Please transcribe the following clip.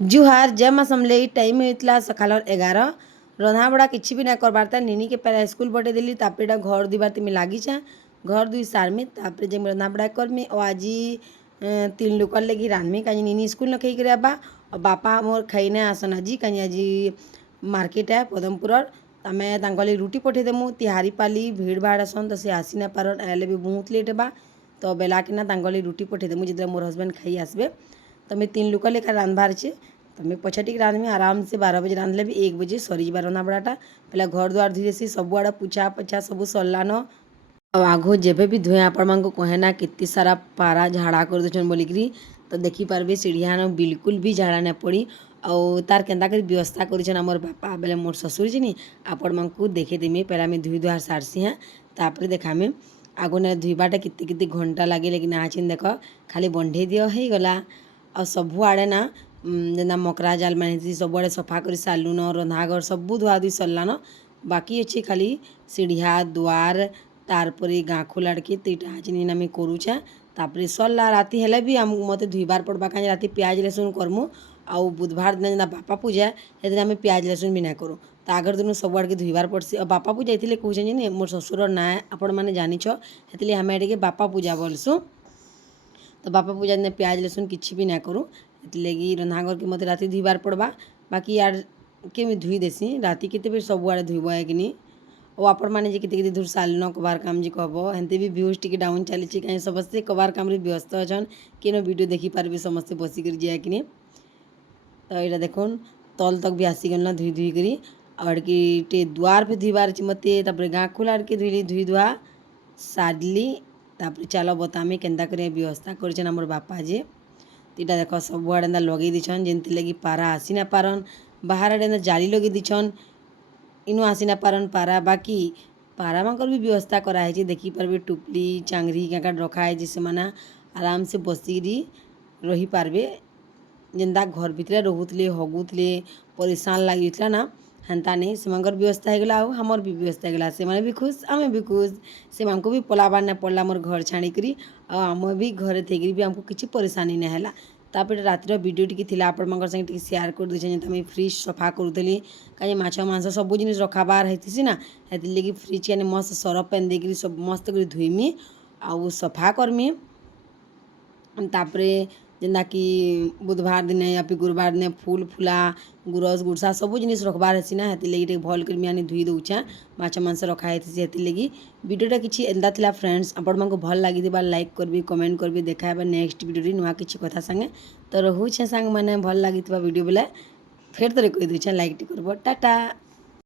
जुहार जय माँ समले टाइम होता सकाल 11 रंधा बड़ा किसी भी ना करबारता निनी के पहले स्कूल पठे देली तापर घर दुबार तुम लगी घर दुई सारमी तापर जब रंधा बड़ा करमी और आज 3 लोग लगी रांधमी कहीं निनी स्कूल न खाई कर और बापा मोर खाई ना आसन आज कहीं आज मार्केट है पदमपुर आमे रुटी पठेदेमु तिहारी पाली भीड़ भाड़ आसन तो सी आसी ना पारन आए भी बहुत लेट है तो बेला कि रुटी पठेदेमु जितने मोर हजबैंड खाई आसबे तो मैं 3 लोग लेकर रांधबार छे तो मैं पछाटी रांधमी आराम से 12 बजे रांधले भी 1 बजे सरी रंधा बड़ाटा पहले घर द्वार धुईसी सबुआड़े पूछा पछा सब सरलान और आगो जेबे भी धुए आपण को कहे ना केते सारा पारा झाड़ा कर देछन बोलिकी तो देखी पारबे सीढ़िया बिल्कुल भी झाड़ा नहीं पड़ी और तार केन्ता कर व्यवस्था करें आमर बापा बेले मोर ससुर जी आपण मानक देखे देमी पहला मैं धुई धुआर सारसी हाँ तापर देखामी आगो ने धुईबाटा किते घंटा लगे लेकिन आज देख खाली बंधे दियो हो गला और सबू आड़े ना जेना मकरा जाल मानी सब आड़े सफा कर सारून रंधाघर सबू धुआ धुई सरलान बाकी अच्छे खाली सीढ़िया द्वार तारपरे गाँ खोला के तईटा आज नहीं आम करुछे तापर सरला राति हेले भी मत धुईबार पड़वा कहीं राति प्याज लहसुन करमु आउ बुधवार दिन जेना बापा पूजा से दिन आम प्याज लहसुन भी ना करूँ तो आगर दिन सब आड़ के धुईबार पड़सी और बापा पूजा ये कहते मोर ससुर ना आपण मैंने जानिछ से आम एटे बापा पूजा बोलसुँ तो बापा पूजा दिन प्याज लहसुन किसी भी ना करूँ लगी रंधाघर के मत राति धुईबार पड़वा बाकी यार के धुई देसी राति के सब आड़े धुईब है कि नहीं और आपण मैंने केते दूर सालन कबार काम जी कह हेंते भी व्यूज टी डाउन चली कहीं समस्ते कबार काम व्यस्त अच्छा केनो वीडियो देखी पारे समस्ते बसिक जाए कि नहीं तो यहाँ देखुन तल तक भी आसीगल धुई धुई करी और कि टे द्वार पे धुईबार मत गाँ खोला के धुईली धुई धुआ सारली तापर चलो बतामी केन्ता कर व्यवस्था कर आमर बापा जे तो देख सब आड़े लगे दीछन जमी लगी पारा आसी ना पारन बाहर आड़े जाली लगे दीछन इनू आसी ना पारन पारा बाकी पारा मानकर भी व्यवस्था कराई देखी पारे टुपली चांगरी क्या रखाई से मैंने आराम से बसिकी रही पारबे जेन्ता घर भितर रोते हगुले परेशान लगी ना हेन्ता नहीं से व्यवस्था होगा आमर भी व्यवस्था होगा से भी खुश आम भी खुश से भी पलाबार ना पड़ा मोर घर छाणिकी आम भी घरे थी भी आमको किसी परेशानी ना है तापर रातिर वीडियो टी थी आपण संगे शेयर कर देखें फ्रिज सफा करूली कहीं माछ मांस सब जिन रखाबार होती ना हेती लगी फ्रिज के मस्त सरफ पेन देकर सब मस्त कर धुईमी आउ सफा करमी तापर जेना कि बुधवार दिन या फिर गुरुवार दिन फूल फूला गुरस गुड़सा सब जिन रखबार है ना हेती लगी भल कर आनी धुई दौचे माछ मांस रखाई हेती लगी वीडियोटा किसी एंता थिला फ्रेंड्स आपण मानक भल लगी लाइक करबी कमेंट करबी देखा नेक्स्ट वीडियो नुआ किसी कथा संगे तो रोचे सांग मैंने भल लगी वीडियो बेले फेर तरे कही दूचे लाइक टी करब टाटा।